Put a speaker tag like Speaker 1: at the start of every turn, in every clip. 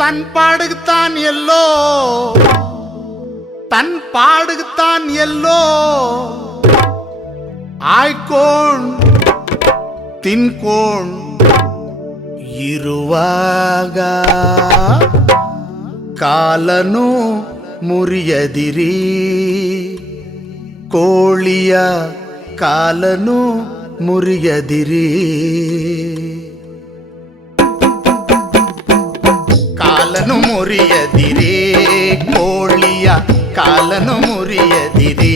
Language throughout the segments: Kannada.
Speaker 1: தன் பாடுகுத்தான் எல்லோ தன் பாடுகுத்தான் எல்லೋ ಆಯ್ಕೋಣ್ ತಿನ್ಕೋಣ್ ಇರುವಾಗ ಕಾಲನು ಮುರಿಯದಿರಿ ಕೋಳಿಯ ಕಾಲನು ಮುರಿಯದಿರಿ ಮುರಿಯದಿರಿ ಕೋಳಿಯ ಕಾಲನು ಮುರಿಯದಿರಿ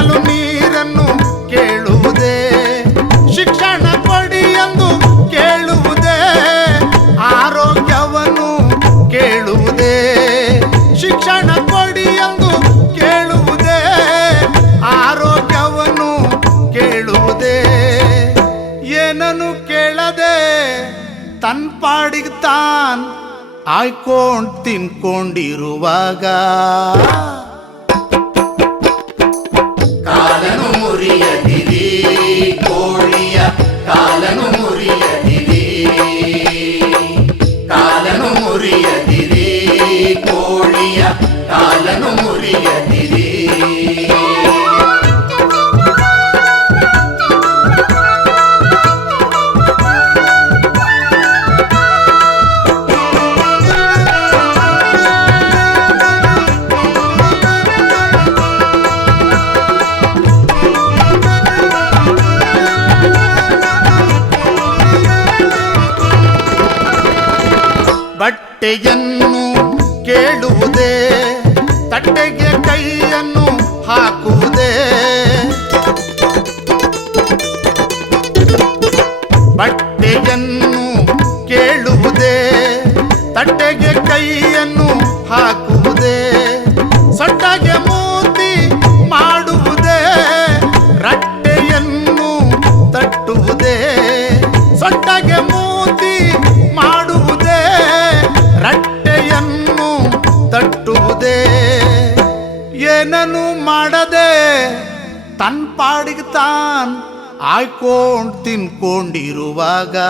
Speaker 1: ಕುಡಿಯಲು ನೀರನ್ನು ಕೇಳುವುದೇ? ಶಿಕ್ಷಣ ಕೊಡಿ ಎಂದು ಕೇಳುವುದೇ? ಆರೋಗ್ಯವನ್ನು ಕೇಳುವುದೇ? ಶಿಕ್ಷಣ ಕೊಡಿ ಎಂದು ಕೇಳುವುದೇ? ಆರೋಗ್ಯವನ್ನು ಕೇಳುವುದೇ? ಏನನ್ನು ಕೇಳದೆ ತನ್ಪಾಡಿಗೆ ತಾನ್ ಆಯ್ಕೊಂಡು ತಿನ್ಕೊಂಡಿರುವಾಗ? ಬಟ್ಟೆಯನ್ನು ಕೇಳುವುದೇ ತಟ್ಟೆಗೆ ಕೈಯನ್ನು ಹಾಕುವುದೇ. ಬಟ್ಟೆಯನ್ನು ಕೇಳುವುದೇ ತಟ್ಟೆಗೆ ஆய்கோண் தின்
Speaker 2: கோண்டிருவாகா?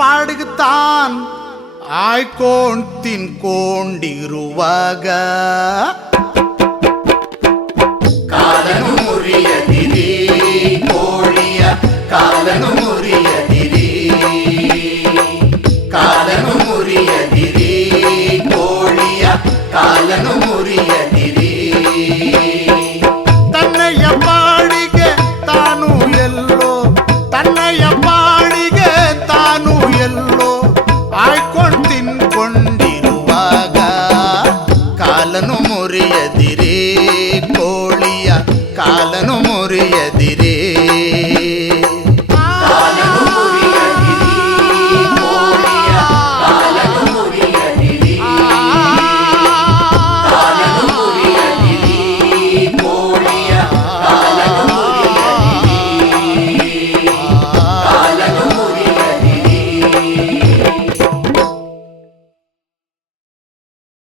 Speaker 2: பாடுகுத்தான். ஆழ்கோண் தின் கோண்டிருவாக.